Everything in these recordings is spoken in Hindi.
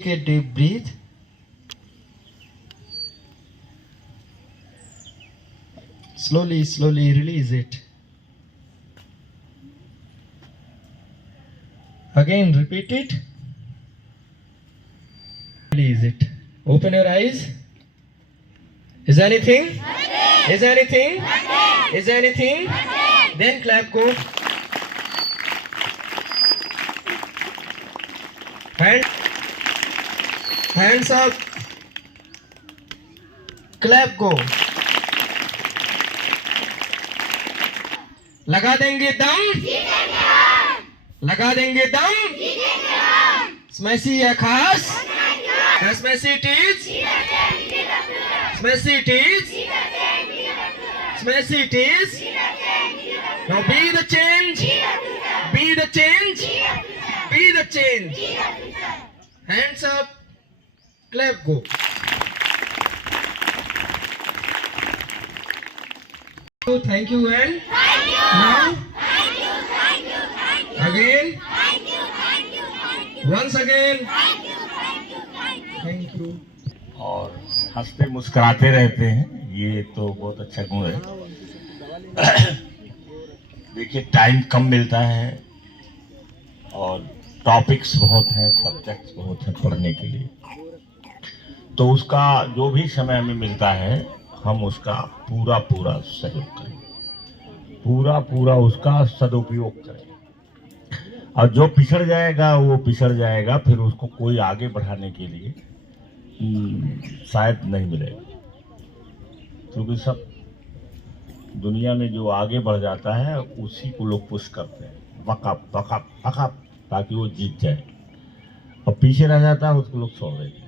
Take a deep breath. Slowly, slowly release it. Again, repeat it. Release it. Open your eyes. Is there anything? Nothing. Is there anything? Nothing. Is there anything? Nothing. Then clap, go. Hands up. Clap, go. लगा देंगे दम, लगा देंगे दम, स्मैसी या खास, स्मैसी it is, स्मैसी it is, स्मैसी it is. Now be the change, be the change, be the change. Hands up, clap, go. Thank you and now again, once again, thank you. और हंसते मुस्कुराते रहते हैं, ये तो बहुत अच्छा गुण है। देखिए टाइम कम मिलता है और टॉपिक्स बहुत हैं, सब्जेक्ट्स बहुत हैं पढ़ने के लिए, तो उसका जो भी समय हमें मिलता है हम उसका पूरा सहयोग करें, पूरा उसका सदुपयोग करें। और जो पिछड़ जाएगा वो पिछड़ जाएगा, फिर उसको कोई आगे बढ़ाने के लिए शायद नहीं मिलेगा, क्योंकि सब दुनिया में जो आगे बढ़ जाता है उसी को लोग पुश करते हैं, बकअप ताकि वो जीत जाए, और पीछे रह जाता है उसको लोग छोड़ देते हैं।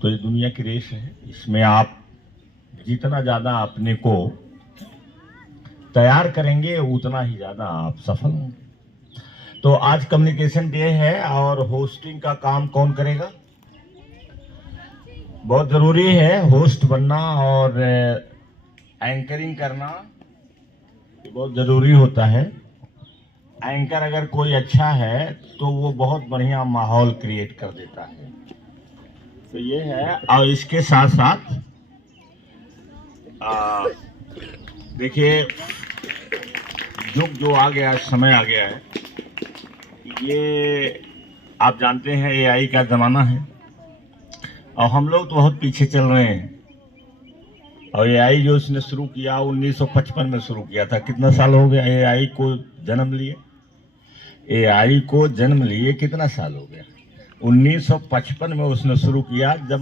तो ये दुनिया की रेस है, इसमें आप जितना ज़्यादा अपने को तैयार करेंगे उतना ही ज़्यादा आप सफल होंगे। तो आज कम्युनिकेशन डे है और होस्टिंग का काम कौन करेगा? बहुत ज़रूरी है होस्ट बनना और एंकरिंग करना, ये बहुत ज़रूरी होता है। एंकर अगर कोई अच्छा है तो वो बहुत बढ़िया माहौल क्रिएट कर देता है। तो ये है, और इसके साथ साथ देखिए युग जो आ गया, समय आ गया है, ये आप जानते हैं एआई का ज़माना है और हम लोग तो बहुत पीछे चल रहे हैं। और एआई जो इसने शुरू किया 1955 में शुरू किया था, कितना साल हो गया एआई को जन्म लिए? एआई को जन्म लिए कितना साल हो गया? 1955 में उसने शुरू किया, जब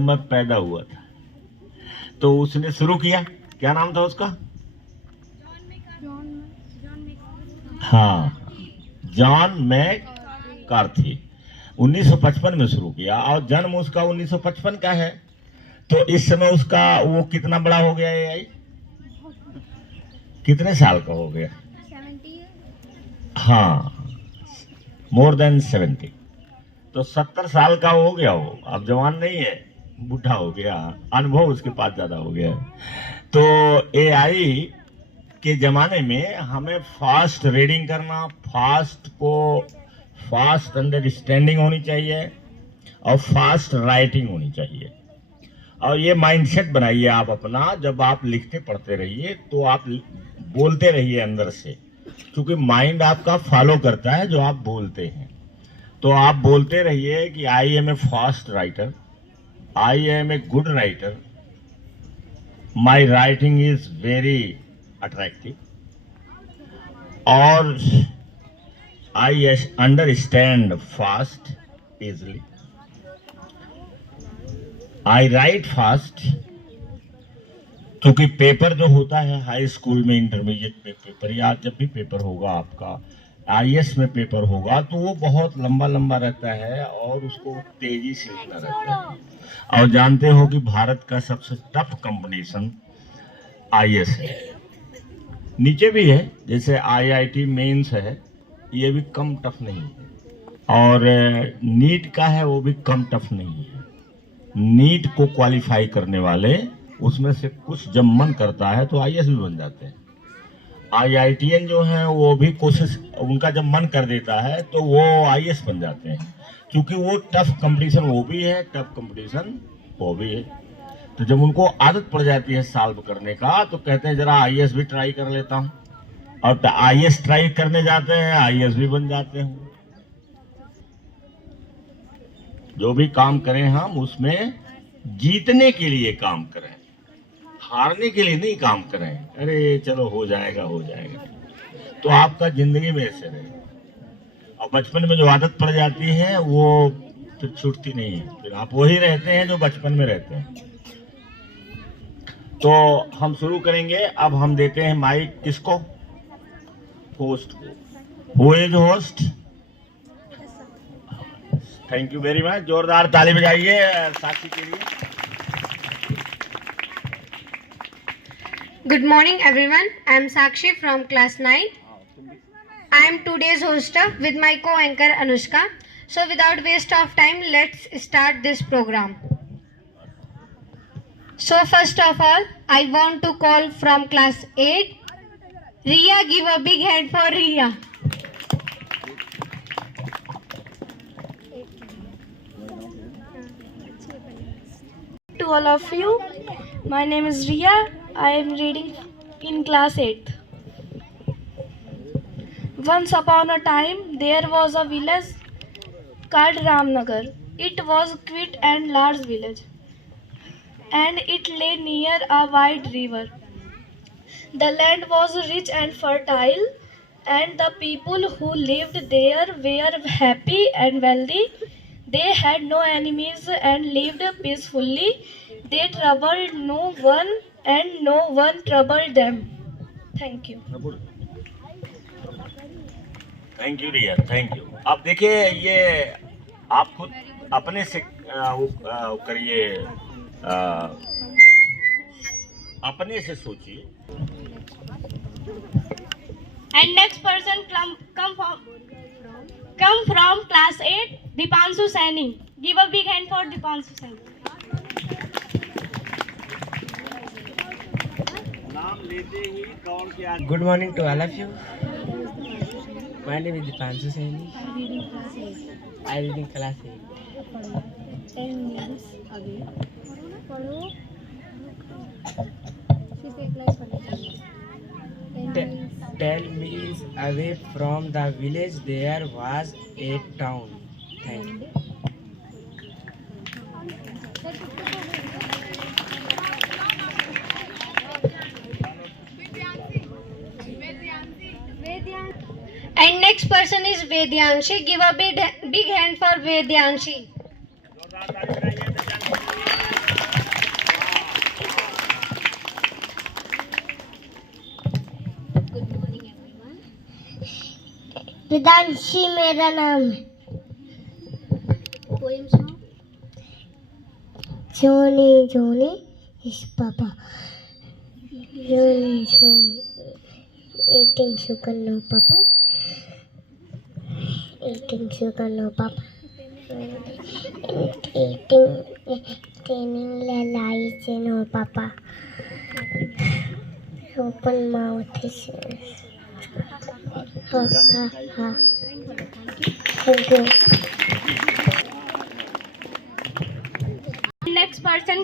मैं पैदा हुआ था तो उसने शुरू किया। क्या नाम था उसका? हाँ, जॉन मैककार्थी। 1955 में शुरू किया और जन्म उसका 1955 का है। तो इस समय उसका वो कितना बड़ा हो गया एआई? कितने साल का हो गया? 70। हाँ, मोर देन 70। तो 70 साल का हो गया वो, अब जवान नहीं है, बूढ़ा हो गया, अनुभव उसके पास ज़्यादा हो गया। तो एआई के ज़माने में हमें फास्ट रीडिंग करना, फास्ट अंडरस्टैंडिंग होनी चाहिए और फास्ट राइटिंग होनी चाहिए। और ये माइंडसेट बनाइए आप अपना, जब आप लिखते पढ़ते रहिए तो आप बोलते रहिए अंदर से, क्योंकि माइंड आपका फॉलो करता है जो आप बोलते हैं। तो आप बोलते रहिए कि I am a fast writer, I am a good writer, my writing is very attractive, और I understand fast easily, I write fast. क्योंकि पेपर जो होता है हाई स्कूल में, इंटरमीडिएट में पेपर, या जब भी पेपर होगा आपका, आईएएस में पेपर होगा, तो वो बहुत लंबा रहता है और उसको तेजी से लिखना रहता है। और जानते हो कि भारत का सबसे टफ कंपटीशन आईएएस है। नीचे भी है, जैसे आईआईटी मेंस है, ये भी कम टफ नहीं है, और नीट का है वो भी कम टफ नहीं है। नीट को क्वालिफाई करने वाले उसमें से कुछ जब मन करता है तो आईएएस भी बन जाते हैं, IITian जो है वो भी कोशिश, उनका जब मन कर देता है तो वो IAS बन जाते हैं, क्योंकि वो टफ कंपटीशन वो भी है, टफ कंपटीशन वो भी है। तो जब उनको आदत पड़ जाती है सॉल्व करने का, तो कहते हैं जरा IAS भी ट्राई कर लेता हूँ, और IAS ट्राई करने जाते हैं, IAS भी बन जाते हैं। जो भी काम करें हम उसमें जीतने के लिए काम करें, हारने के लिए नहीं काम करें। अरे चलो हो जाएगा हो जाएगा, तो आपका जिंदगी में ऐसे रहे। और बचपन में जो आदत पड़ जाती है वो फिर छूटती नहीं है, फिर आप वही रहते हैं जो बचपन में रहते हैं। तो हम शुरू करेंगे। अब हम देते हैं माइक किसको? होस्ट को। Who is host? Thank you very much. जोरदार ताली बजाइए साक्षी के लिए। Good morning everyone. I am Sakshi from class 9. I am today's host with my co-anchor Anushka. So without waste of time, let's start this program. So first of all, I want to call from class 8. Riya, give a big hand for Riya. To all of you, my name is Riya. I am reading in class 8th. Once upon a time, there was a village called Ramnagar. It was quite and large village, and it lay near a wide river. The land was rich and fertile, and the people who lived there were happy and wealthy. They had no enemies and lived peacefully. They troubled no one and no one troubled them. Thank you. Thank you Riya, thank you. अब देखिए, ये आप खुद अपने से करिए, अपने से सोचिए। And next person come from class 8, Dipanshu Saini. Give a big hand for Dipanshu Saini. नाम लेते ही कौन क्या? Good morning to all of you. My name is Dipanshu Saini. I read in class 8. 10 minutes away. Te- 10 miles away from the village there was a town. Thank you. And next person is Vedyanshi. Give a big hand for Vedyanshi. Vedanshi मेरा नाम है। जोनी जोनी इस पापा, जोनी जोनी eating sugar no papa, eating sugar no papa, eating lies no papa, open mouth is ha ha ha. Thank you. Next person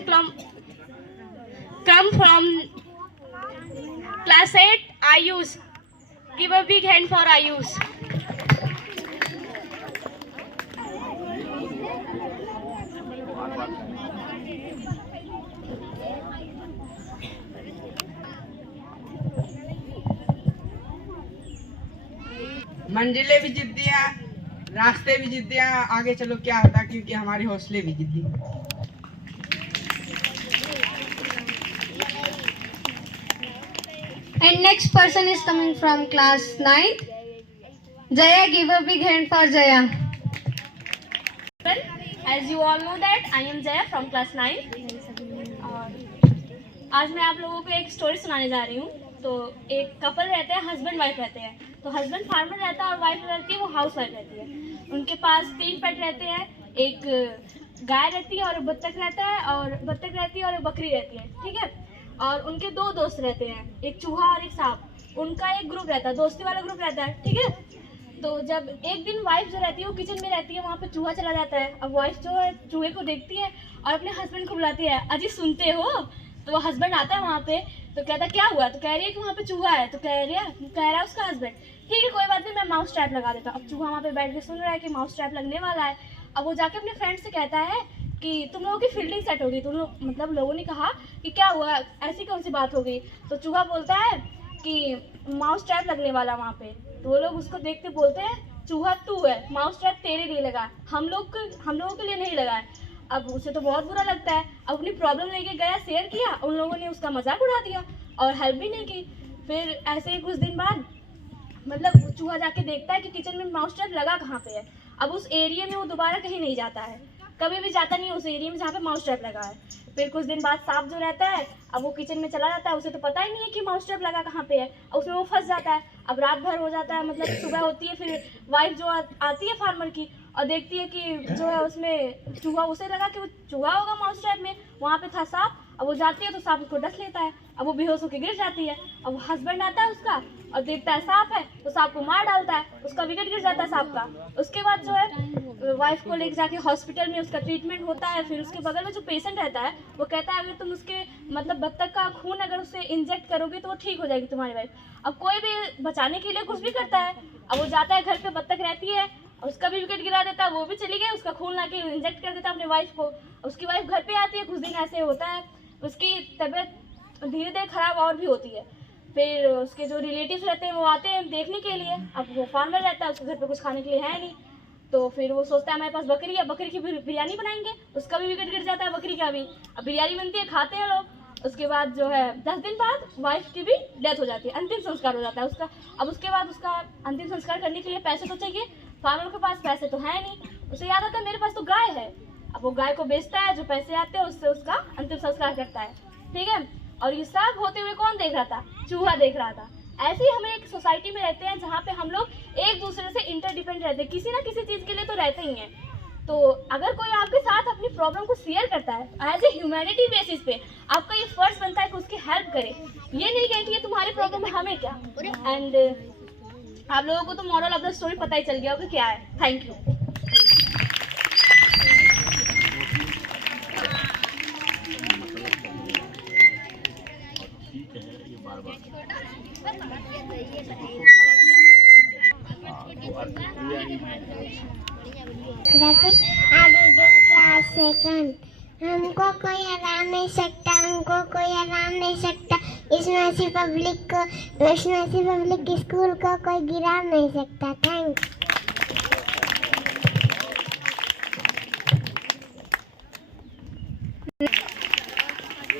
come from class 8, Ayush. Give a big hand for Ayush. मंजिलें भी जिद्दियाँ, रास्ते भी जिद्दियाँ, आगे चलो क्या होता, क्योंकि हमारे हौसले भी जिद्दी। And next person is coming from class 9. Jaya, give a big hand for Jaya. As you all know that I am Jaya from class 9. और आज मैं आप लोगों को एक स्टोरी सुनाने जा रही हूँ। तो एक कपल रहते हैं, हस्बैंड वाइफ रहते हैं। तो हस्बैंड फार्मर रहता है और वाइफ रहती है वो हाउस वाइफ रहती है। उनके पास 3 पेट रहते हैं, एक गाय रहती है और बत्तख रहता है, और बत्तख रहती है और एक बकरी रहती है, ठीक है। और उनके 2 दोस्त रहते हैं, एक चूहा और एक सांप। उनका एक ग्रुप रहता है, दोस्ती वाला ग्रुप रहता है, ठीक है। तो जब एक दिन वाइफ जो रहती है वो किचन में रहती है, वहाँ पे चूहा चला जाता है। अब वाइफ जो है चूहे को देखती है और अपने हस्बैंड को बुलाती है, अजी सुनते हो? तो वो हस्बैंड आता है वहाँ पे, तो कहता है क्या हुआ? तो कह रही है कि वहाँ पे चूहा है। तो कह रहा है उसका हस्बैंड, ठीक है कोई बात नहीं, मैं माउस ट्रैप लगा देता हूँ। अब चूहा वहाँ पे बैठ के सुन रहा है कि माउस ट्रैप लगने वाला है। अब वो जाके अपने फ्रेंड से कहता है कि तुम लोगों की फील्डिंग सेट हो गई। तुम लोग मतलब लोगों ने कहा कि क्या हुआ, ऐसी कौन सी बात हो गई? तो चूहा बोलता है कि माउस ट्रैप लगने वाला वहाँ पे। तो वो लोग उसको देखते बोलते हैं चूहा तू है, माउस ट्रैप तेरे लिए लगा है, हम लोगों के लिए नहीं लगा है। अब उसे तो बहुत बुरा लगता है। अब अपनी प्रॉब्लम लेके गया, शेयर किया, उन लोगों ने उसका मजाक उड़ा दिया और हेल्प भी नहीं की। फिर ऐसे ही कुछ दिन बाद मतलब चूहा जाके देखता है कि किचन में माउस ट्रैप लगा कहाँ पे है। अब उस एरिया में वो दोबारा कहीं नहीं जाता है, कभी भी जाता नहीं उस एरिया में जहाँ पे माउस ट्रैप लगा है। फिर कुछ दिन बाद सांप जो रहता है, अब वो किचन में चला जाता है, उसे तो पता ही नहीं है कि माउस ट्रैप लगा कहाँ पे है, और उसमें वो फंस जाता है। अब रात भर हो जाता है, मतलब सुबह होती है, फिर वाइफ जो आती है फार्मर की और देखती है कि जो है उसमें चूहा, उसे लगा कि वो चूहा होगा माउस ट्रैप में, वहाँ पे था सांप। अब वो जाती है तो सांप उसको डस लेता है, अब वो बेहोश होकर गिर जाती है। अब हस्बैंड आता है उसका और देखता है सांप है, तो सांप को मार डालता है, उसका विकेट गिर जाता है सांप का। उसके बाद जो है वाइफ को लेके जाके हॉस्पिटल में उसका ट्रीटमेंट होता है। फिर उसके बगल में जो पेशेंट रहता है वो कहता है अगर तुम उसके मतलब बत्तख का खून अगर उसे इंजेक्ट करोगे तो वो ठीक हो जाएगी तुम्हारी वाइफ। अब कोई भी बचाने के लिए कुछ भी करता है। अब वो जाता है, घर पे बत्तख रहती है, उसका भी विकेट गिरा देता है, वो भी चली गई, उसका खून ला के इंजेक्ट कर देता है अपने वाइफ को। उसकी वाइफ घर पे आती है, कुछ दिन ऐसे होता है, उसकी तबीयत धीरे धीरे खराब और भी होती है। फिर उसके जो रिलेटिव्स रहते हैं वो आते हैं देखने के लिए। अब वो फार्मर रहता है, उसके घर पे कुछ खाने के लिए है नहीं, तो फिर वो सोचता है हमारे पास बकरी है, बकरी की बिरयानी बनाएंगे, उसका भी विकेट गिर जाता है, बकरी का भी। अब बिरयानी बनती है, खाते हैं लोग। उसके बाद जो है 10 दिन बाद वाइफ की भी डेथ हो जाती है, अंतिम संस्कार हो जाता है उसका। अब उसके बाद उसका अंतिम संस्कार करने के लिए पैसे तो चाहिए, फार्मर के पास पैसे तो है नहीं। उसे याद आता है मेरे पास तो गाय है। अब वो गाय को बेचता है, जो पैसे आते हैं उससे उसका अंतिम संस्कार करता है, ठीक है। और ये सब होते हुए कौन देख रहा था? चूहा देख रहा था। ऐसे ही हमें एक सोसाइटी में रहते हैं जहाँ पे हम लोग एक दूसरे से इंटरडिपेंड रहते हैं, किसी ना किसी चीज़ के लिए तो रहते ही हैं। तो अगर कोई आपके साथ अपनी प्रॉब्लम को शेयर करता है एज ए ह्यूमैनिटी बेसिस पे, आपका ये फर्ज बनता है कि उसकी हेल्प करे। ये नहीं कहें कि ये तुम्हारी प्रॉब्लम है, हमें क्या। एंड आप लोगों को तो मॉरल ऑफ द स्टोरी पता ही चल गया होगा क्या है। Thank you. Class second. हमको कोई हरा नहीं सकता, हमको कोई हरा नहीं सकता, इस नसी पब्लिक स्कूल को कोई गिरा नहीं सकता। थैंक्स।